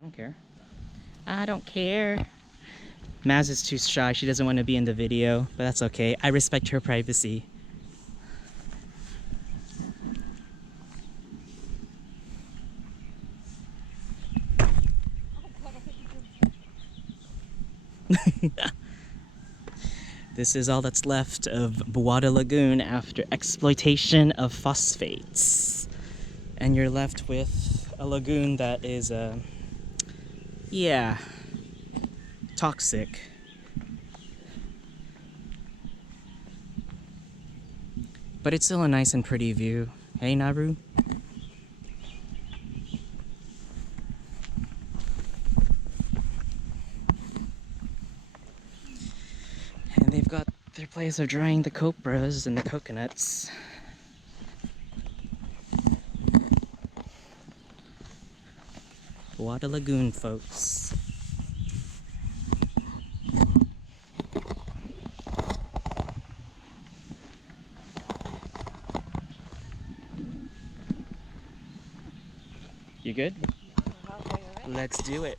I don't care. I don't care. Maz is too shy. She doesn't want to be in the video, but that's okay. I respect her privacy. This is all that's left of Buwada Lagoon after exploitation of phosphates. And you're left with a lagoon that is, yeah, toxic. But it's still a nice and pretty view. Hey, Nauru? And they've got their place of drying the copras and the coconuts. Buwada Lagoon, folks. You good? Let's do it.